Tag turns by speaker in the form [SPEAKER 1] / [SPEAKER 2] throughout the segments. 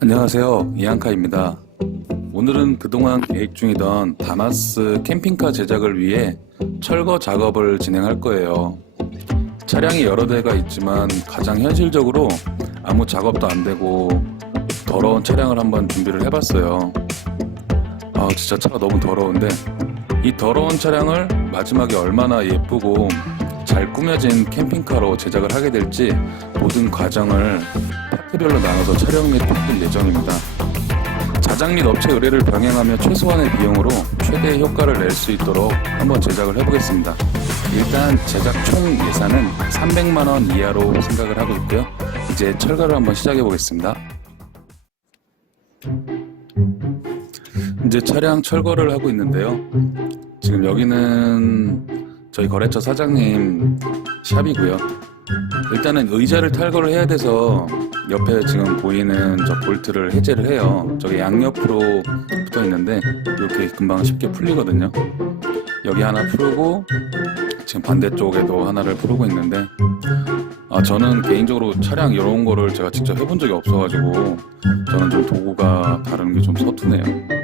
[SPEAKER 1] 안녕하세요. 이안카입니다. 오늘은 그동안 계획 중이던 다마스 캠핑카 제작을 위해 철거 작업을 진행할 거예요. 차량이 여러 대가 있지만 가장 현실적으로 아무 작업도 안 되고 더러운 차량을 한번 준비를 해봤어요. 아, 진짜 차가 너무 더러운데 이 더러운 차량을 마지막에 얼마나 예쁘고 잘 꾸며진 캠핑카로 제작을 하게 될지 모든 과정을 파트별로 나눠서 촬영 및 편집 예정입니다. 자장 및 업체 의뢰를 병행하며 최소한의 비용으로 최대의 효과를 낼 수 있도록 한번 제작을 해보겠습니다. 일단 제작 총 예산은 300만 원 이하로 생각을 하고 있고요. 이제 철거를 한번 시작해 보겠습니다. 이제 차량 철거를 하고 있는데요. 지금 여기는 저희 거래처 사장님 샵이고요. 일단은 의자를 탈거를 해야 돼서 옆에 지금 보이는 저 볼트를 해제를 해요. 저기 양옆으로 붙어 있는데 이렇게 금방 쉽게 풀리거든요. 여기 하나 풀고 지금 반대쪽에도 하나를 풀고 있는데 아 저는 개인적으로 차량 이런 거를 제가 직접 해본 적이 없어가지고 저는 좀 도구가 다루는 게좀 서투네요.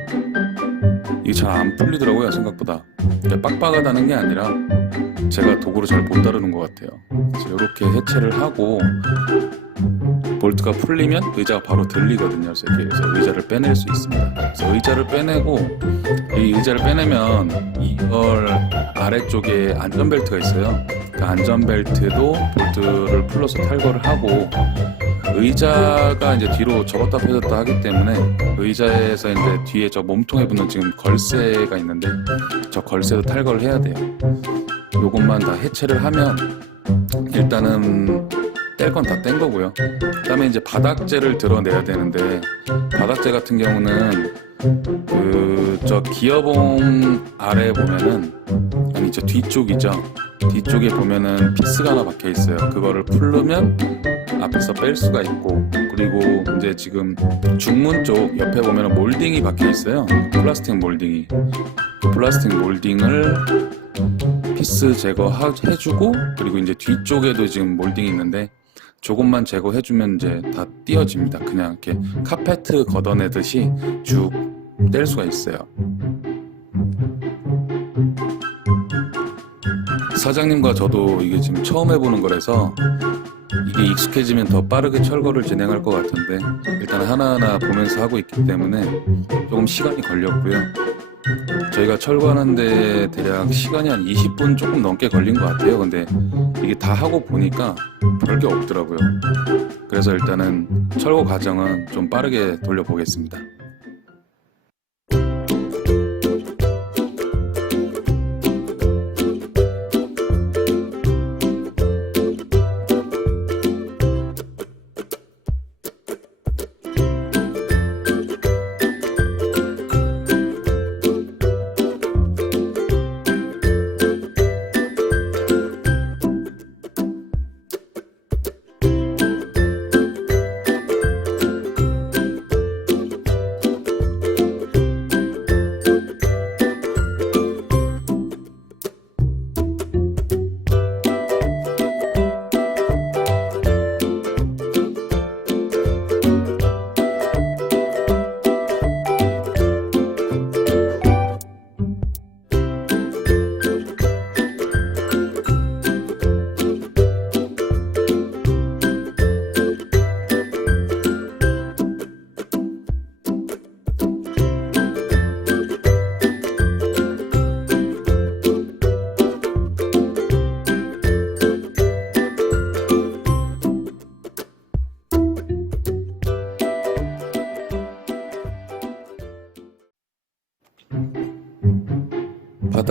[SPEAKER 1] 이게 잘 안 풀리더라고요 생각보다. 이게 빡빡하다는 게 아니라 제가 도구를 잘 못 다루는 것 같아요. 이렇게 해체를 하고 볼트가 풀리면 의자가 바로 들리거든요. 그래서 이렇게 해서 의자를 빼낼 수 있습니다. 그래서 의자를 빼내고 이 의자를 빼내면 이걸 아래쪽에 안전벨트가 있어요. 그 안전벨트도 볼트를 풀러서 탈거를 하고 의자가 이제 뒤로 접었다 펴졌다 하기 때문에 의자에서 이제 뒤에 저 몸통에 붙는 지금 걸쇠가 있는데 저 걸쇠도 탈거를 해야 돼요. 요것만 다 해체를 하면 일단은 뗄 건 다 뗀 거고요. 그다음에 이제 바닥재를 드러내야 되는데 바닥재 같은 경우는 그 저 기어봉 아래 보면은 아니 저 뒤쪽이죠. 뒤쪽에 보면은 피스가 하나 박혀 있어요. 그거를 풀르면 앞에서 뺄 수가 있고 그리고 이제 지금 중문 쪽 옆에 보면은 몰딩이 박혀 있어요. 플라스틱 몰딩이 그 플라스틱 몰딩을 피스 제거해주고 그리고 이제 뒤쪽에도 지금 몰딩이 있는데 조금만 제거해주면 이제 다 띄어집니다. 그냥 이렇게 카페트 걷어내듯이 쭉 뗄 수가 있어요. 사장님과 저도 이게 지금 처음 해보는 거라서 이게 익숙해지면 더 빠르게 철거를 진행할 것 같은데 일단 하나하나 보면서 하고 있기 때문에 조금 시간이 걸렸고요. 저희가 철거하는데 대략 시간이 한 20분 조금 넘게 걸린 것 같아요. 근데 이게 다 하고 보니까 별게 없더라고요. 그래서 일단은 철거 과정은 좀 빠르게 돌려보겠습니다.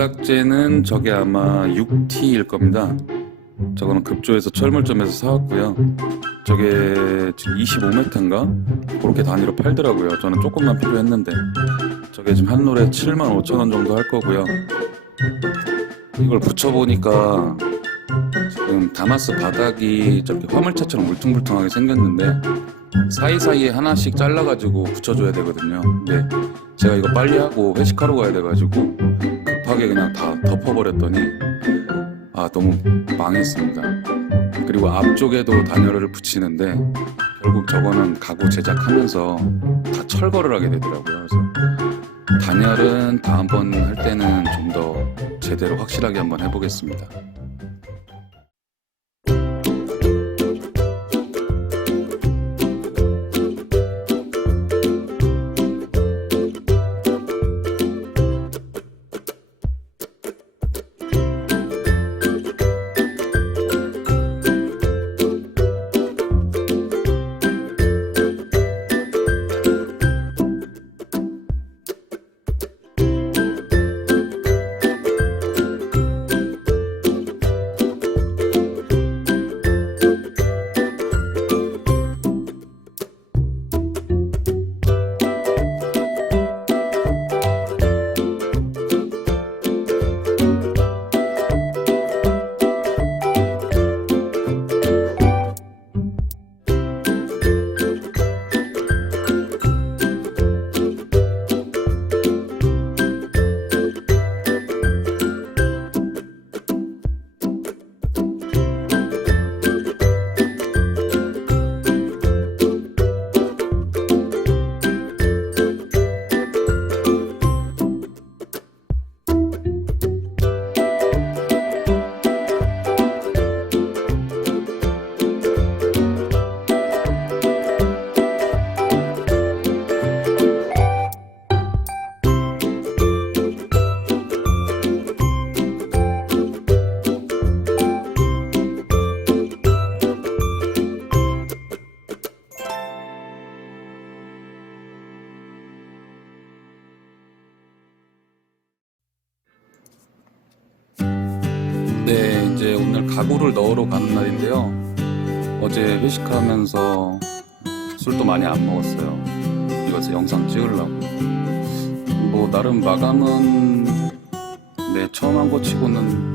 [SPEAKER 1] 바닥재는 저게 아마 6T일 겁니다. 저거는 급조해서 철물점에서 사왔고요. 저게 지금 25m인가? 그렇게 단위로 팔더라고요. 저는 조금만 필요했는데. 저게 지금 한 롤에 7만 5천 원 정도 할 거고요. 이걸 붙여보니까 지금 다마스 바닥이 저렇게 화물차처럼 울퉁불퉁하게 생겼는데 사이사이에 하나씩 잘라가지고 붙여줘야 되거든요. 근데 제가 이거 빨리 하고 회식하러 가야 돼가지고 급하게 그냥 다 덮어버렸더니 아 너무 망했습니다. 그리고 앞쪽에도 단열을 붙이는데 결국 저거는 가구 제작하면서 다 철거를 하게 되더라고요. 그래서 단열은 다음번 할 때는 좀 더 제대로 확실하게 한번 해보겠습니다. 가구를 넣으러 가는 날인데요. 어제 회식하면서 술도 많이 안 먹었어요. 이것을 영상 찍으려고. 뭐 나름 마감은 네 처음 한 거 치고는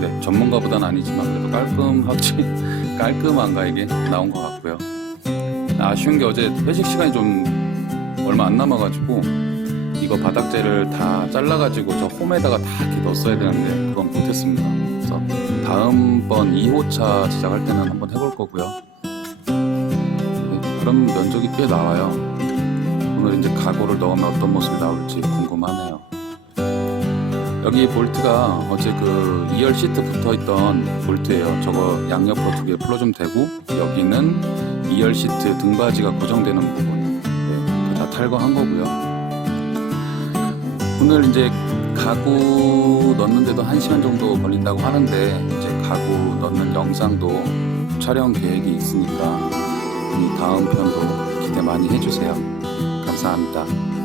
[SPEAKER 1] 네 전문가보단 아니지만 그래도 깔끔하지 깔끔한가 이게 나온 것 같고요. 아쉬운 게 어제 회식 시간이 좀 얼마 안 남아가지고 이거 바닥재를 다 잘라가지고 저 홈에다가 다 이렇게 넣었어야 되는데 그건 못했습니다. 그래서 다음번 2호차 제작할 때는 한번 해볼 거고요. 네, 그럼 면적이 꽤 나와요. 오늘 이제 가구를 넣으면 어떤 모습이 나올지 궁금하네요. 여기 볼트가 어제 그 2열 시트 붙어 있던 볼트예요. 저거 양옆으로 두 개 풀어주면 되고 여기는 2열 시트 등받이가 고정되는 부분. 네, 다 탈거한 거고요. 오늘 이제 가구 넣는데도 1시간 정도 걸린다고 하는데 이제 가구 넣는 영상도 촬영 계획이 있으니까 이 다음 편도 기대 많이 해주세요. 감사합니다.